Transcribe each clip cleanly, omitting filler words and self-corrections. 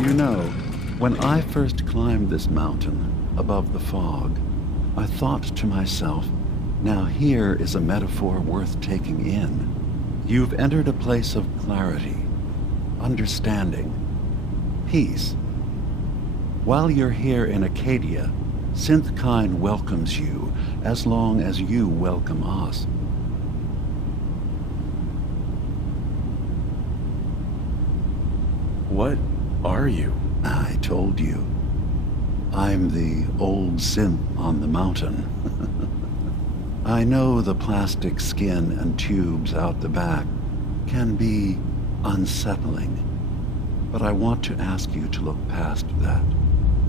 You know, when I first climbed this mountain above the fog, I thought to myself, now here is a metaphor worth taking in. You've entered a place of clarity, understanding, peace. While you're here in Acadia, Synthkind welcomes you as long as you welcome us. What are you? I told you. I'm the old synth on the mountain. I know the plastic skin and tubes out the back can be unsettling, but I want to ask you to look past that.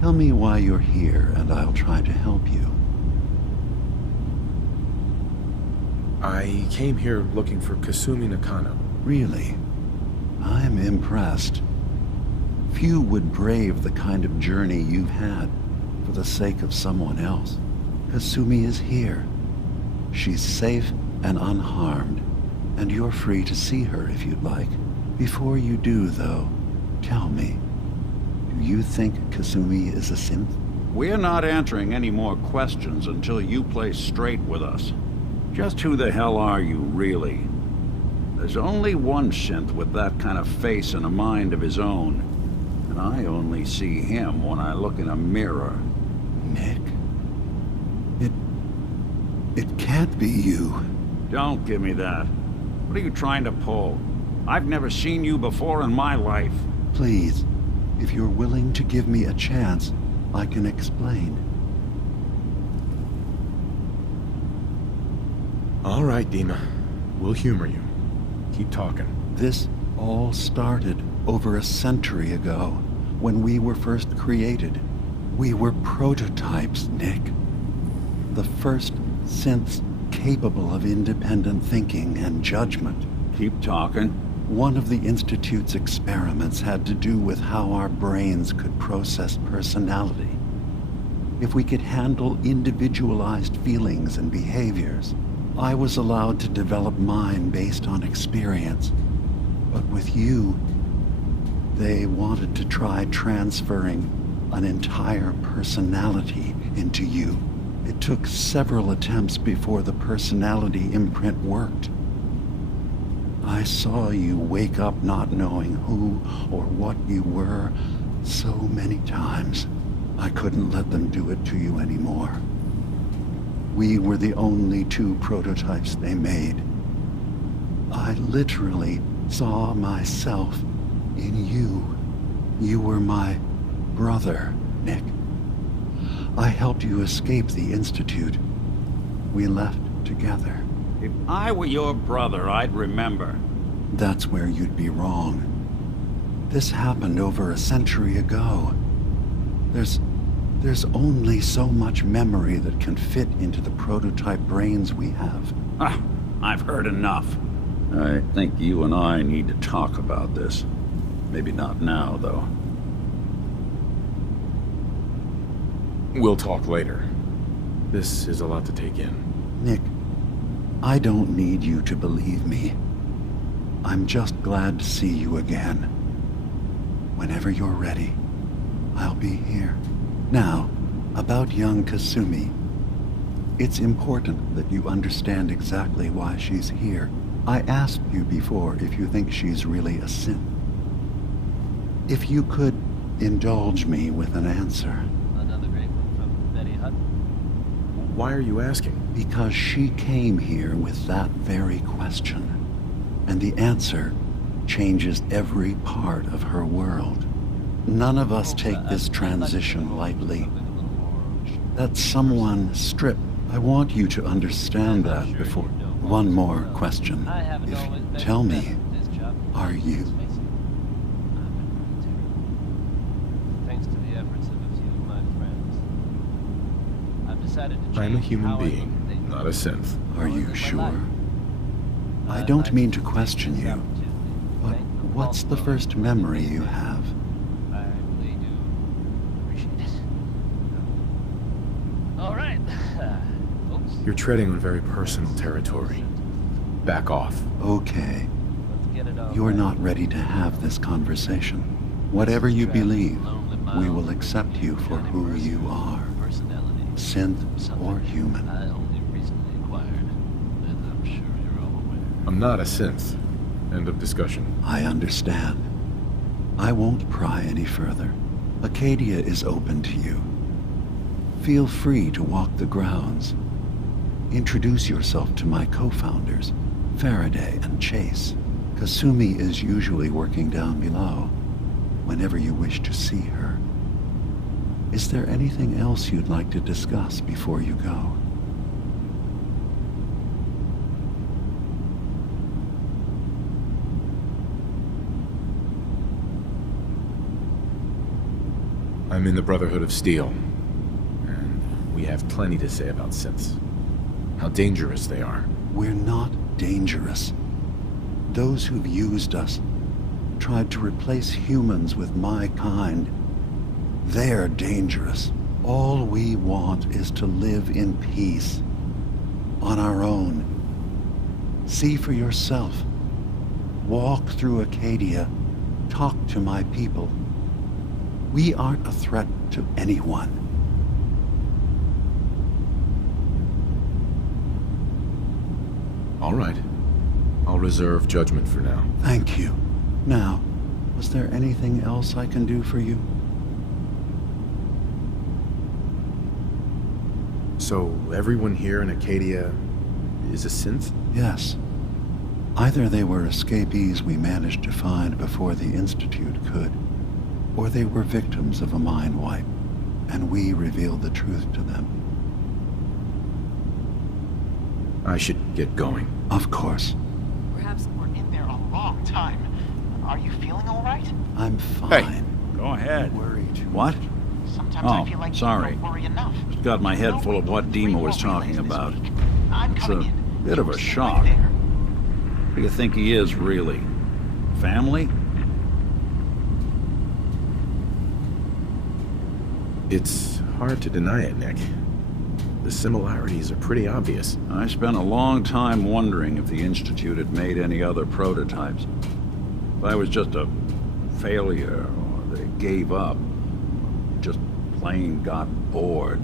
Tell me why you're here, and I'll try to help you. I came here looking for Kasumi Nakano. Really? I'm impressed. Few would brave the kind of journey you've had for the sake of someone else. Kasumi is here. She's safe and unharmed, and you're free to see her if you'd like. Before you do, though, tell me, do you think Kasumi is a synth? We're not answering any more questions until you play straight with us. Just who the hell are you, really? There's only one synth with that kind of face and a mind of his own. And I only see him when I look in a mirror. Nick? It can't be you. Don't give me that. What are you trying to pull? I've never seen you before in my life. Please, if you're willing to give me a chance, I can explain. All right, Dima. We'll humor you. Keep talking. This all started over a century ago, when we were first created. We were prototypes, Nick. The first synths capable of independent thinking and judgment. Keep talking. One of the Institute's experiments had to do with how our brains could process personality. If we could handle individualized feelings and behaviors, I was allowed to develop mine based on experience. But with you, they wanted to try transferring an entire personality into you. It took several attempts before the personality imprint worked. I saw you wake up not knowing who or what you were so many times. I couldn't let them do it to you anymore. We were the only two prototypes they made. I literally saw myself in you. You were my brother, Nick. I helped you escape the Institute. We left together. If I were your brother, I'd remember. That's where you'd be wrong. This happened over a century ago. There's only so much memory that can fit into the prototype brains we have. Ah, I've heard enough. I think you and I need to talk about this. Maybe not now, though. We'll talk later. This is a lot to take in. Nick, I don't need you to believe me. I'm just glad to see you again. Whenever you're ready, I'll be here. Now, about young Kasumi. It's important that you understand exactly why she's here. I asked you before if you think she's really a synth. If you could indulge me with an answer. Another great one from Betty Hutton. Why are you asking? Because she came here with that very question. And the answer changes every part of her world. None of us take this transition lightly. That someone stripped. I want you to understand that before. One more question. Tell me, are you? Thanks to the efforts of a few of my friends, I've decided to change I'm a human how I look being, at things. not a synth. Are you sure? I don't mean to question you, but what's the first memory you have? I really do appreciate it. All right. Oops. You're treading on very personal territory. Back off. Okay, Let's get it on. you're not ready to have this conversation. Whatever you believe, we will accept you for who you are, synth or human. I only recently acquired, and I'm sure you're all aware. I'm not a synth. End of discussion. I understand. I won't pry any further. Acadia is open to you. Feel free to walk the grounds. Introduce yourself to my co-founders, Faraday and Chase. Kasumi is usually working down below, whenever you wish to see her. Is there anything else you'd like to discuss before you go? I'm in the Brotherhood of Steel, and we have plenty to say about synths. How dangerous they are. We're not dangerous. Those who've used us, tried to replace humans with my kind, they're dangerous. All we want is to live in peace, on our own. See for yourself. Walk through Acadia, talk to my people. We aren't a threat to anyone. All right. I'll reserve judgment for now. Thank you. Now, was there anything else I can do for you? So, everyone here in Acadia is a synth? Yes. Either they were escapees we managed to find before the Institute could, or they were victims of a mind wipe, and we revealed the truth to them. I should get going. Of course. Perhaps we're in there a long time. Are you feeling all right? I'm fine. Go ahead. Don't worry too What? much. Sometimes Oh, I feel like sorry. you don't worry enough. Just got my head full of what Dima was talking about. I'm It's coming a in. bit of a Stay shock. right there. Who do you think he is, really? Family? It's hard to deny it, Nick. The similarities are pretty obvious. I spent a long time wondering if the Institute had made any other prototypes. If I was just a failure, or they gave up, just plain got bored.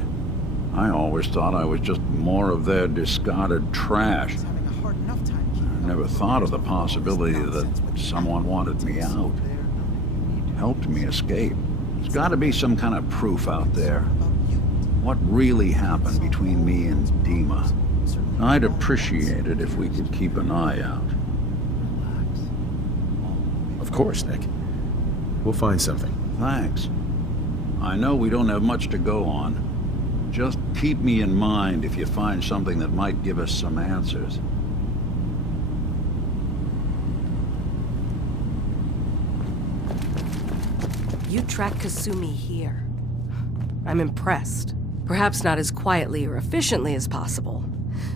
I always thought I was just more of their discarded trash. He's having a hard enough time keeping I never up with thought of the all this possibility nonsense that with the someone wanted me Still out, there, nothing you need to helped me know. escape. There's got to be some kind of proof out there. About you. What really happened between me and Dima? Certainly I'd not appreciate it if we could keep an eye out. Relax. Of course, Nick. We'll find something. Thanks. I know we don't have much to go on. Just keep me in mind if you find something that might give us some answers. You track Kasumi here. I'm impressed. Perhaps not as quietly or efficiently as possible,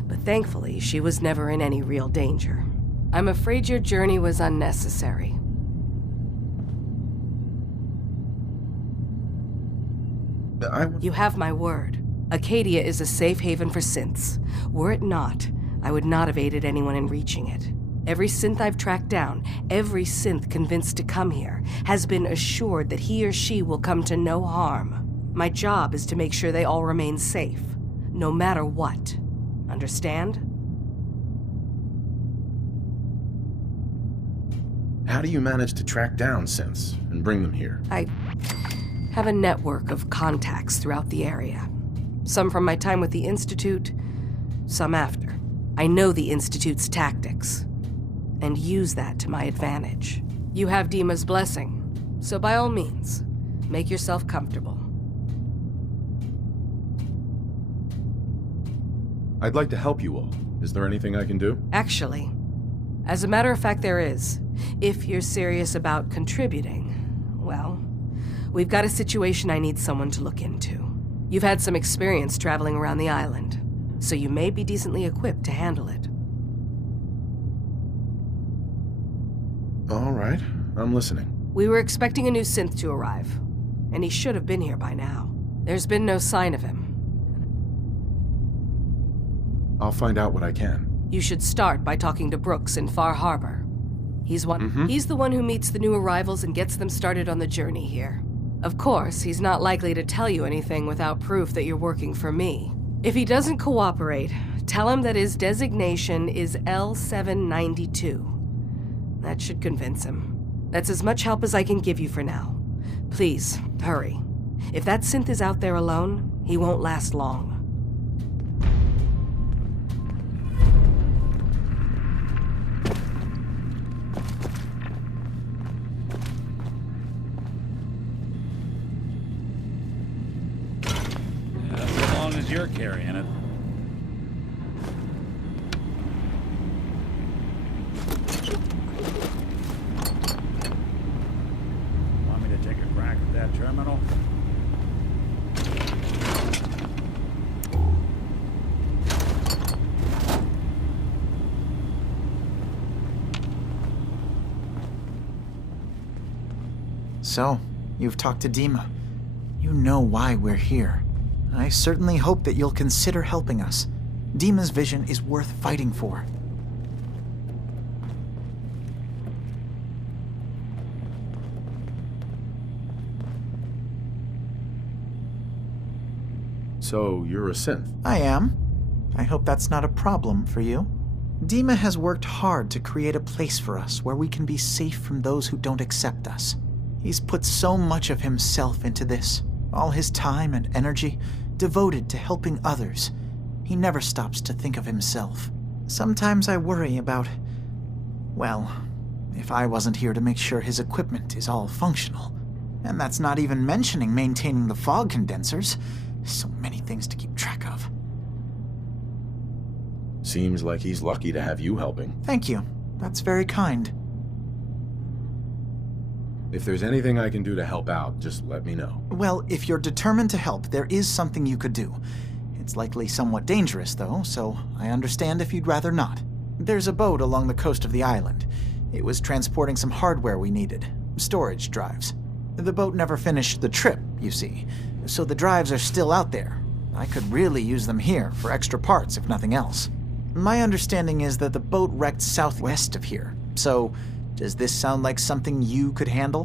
but thankfully she was never in any real danger. I'm afraid your journey was unnecessary. You have my word. Acadia is a safe haven for synths. Were it not, I would not have aided anyone in reaching it. Every synth I've tracked down, every synth convinced to come here, has been assured that he or she will come to no harm. My job is to make sure they all remain safe, no matter what. Understand? How do you manage to track down synths and bring them here? I have a network of contacts throughout the area. Some from my time with the Institute, some after. I know the Institute's tactics, and use that to my advantage. You have Dima's blessing, so by all means, make yourself comfortable. I'd like to help you all. Is there anything I can do? Actually, as a matter of fact, there is. If you're serious about contributing, well, we've got a situation I need someone to look into. You've had some experience traveling around the island, so you may be decently equipped to handle it. All right, I'm listening. We were expecting a new synth to arrive, and he should have been here by now. There's been no sign of him. I'll find out what I can. You should start by talking to Brooks in Far Harbor. He's the one who meets the new arrivals and gets them started on the journey here. Of course, he's not likely to tell you anything without proof that you're working for me. If he doesn't cooperate, tell him that his designation is L792. That should convince him. That's as much help as I can give you for now. Please, hurry. If that synth is out there alone, he won't last long. You're carrying it. Want me to take a crack at that terminal? So, you've talked to Dima. You know why we're here. I certainly hope that you'll consider helping us. Dima's vision is worth fighting for. So, you're a synth? I am. I hope that's not a problem for you. Dima has worked hard to create a place for us where we can be safe from those who don't accept us. He's put so much of himself into this. All his time and energy devoted to helping others. He never stops to think of himself. Sometimes I worry about, well, if I wasn't here to make sure his equipment is all functional. And that's not even mentioning maintaining the fog condensers. So many things to keep track of. Seems like he's lucky to have you helping. Thank you. That's very kind. If there's anything I can do to help out, just let me know. Well, if you're determined to help, there is something you could do. It's likely somewhat dangerous, though, so I understand if you'd rather not. There's a boat along the coast of the island. It was transporting some hardware we needed. Storage drives. The boat never finished the trip, you see, so the drives are still out there. I could really use them here for extra parts, if nothing else. My understanding is that the boat wrecked southwest of here, so does this sound like something you could handle?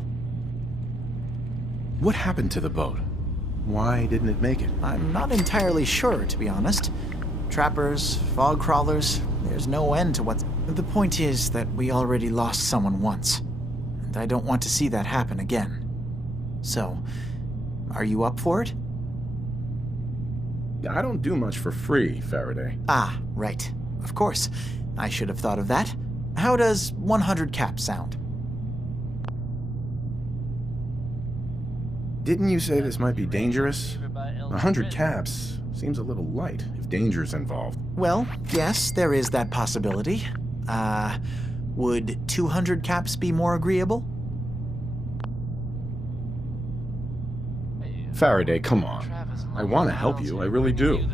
What happened to the boat? Why didn't it make it? I'm not entirely sure, to be honest. Trappers, fog crawlers, there's no end to what's... The point is that we already lost someone once, and I don't want to see that happen again. So, are you up for it? I don't do much for free, Faraday. Ah, right. Of course. I should have thought of that. How does 100 caps sound? Didn't you say this might be dangerous? 100 caps seems a little light if danger's involved. Well, yes, there is that possibility. Would 200 caps be more agreeable? Faraday, come on. I want to help you, I really do.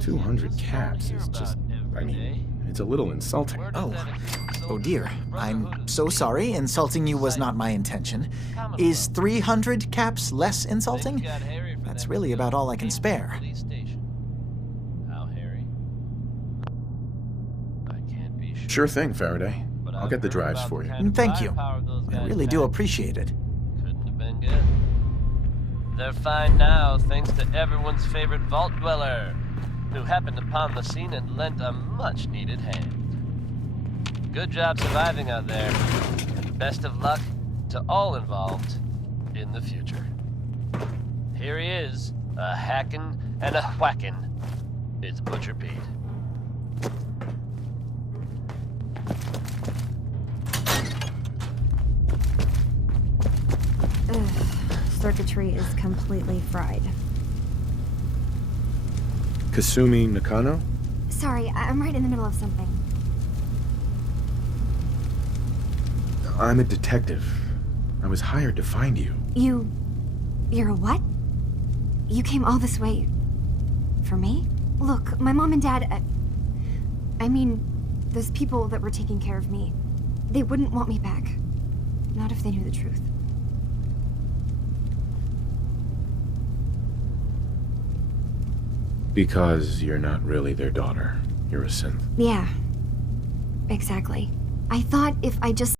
200 caps is just, I mean, it's a little insulting. Oh dear. I'm so sorry. Insulting you was not my intention. Is 300 caps less insulting? That's really about all I can spare. Sure thing, Faraday. I'll get the drives for you. Thank you. I really do appreciate it. Couldn't have been good. They're fine now, thanks to everyone's favorite vault dweller, who happened upon the scene and lent a much-needed hand. Good job surviving out there, and best of luck to all involved in the future. Here he is, a hackin' and a whackin'. It's Butcher Pete. Circuitry is completely fried. Kasumi Nakano? Sorry, I'm right in the middle of something. I'm a detective. I was hired to find you. You're a what? You came all this way... for me? Look, my mom and dad... I mean, those people that were taking care of me, they wouldn't want me back. Not if they knew the truth. Because you're not really their daughter. You're a synth. Yeah. Exactly. I thought if I just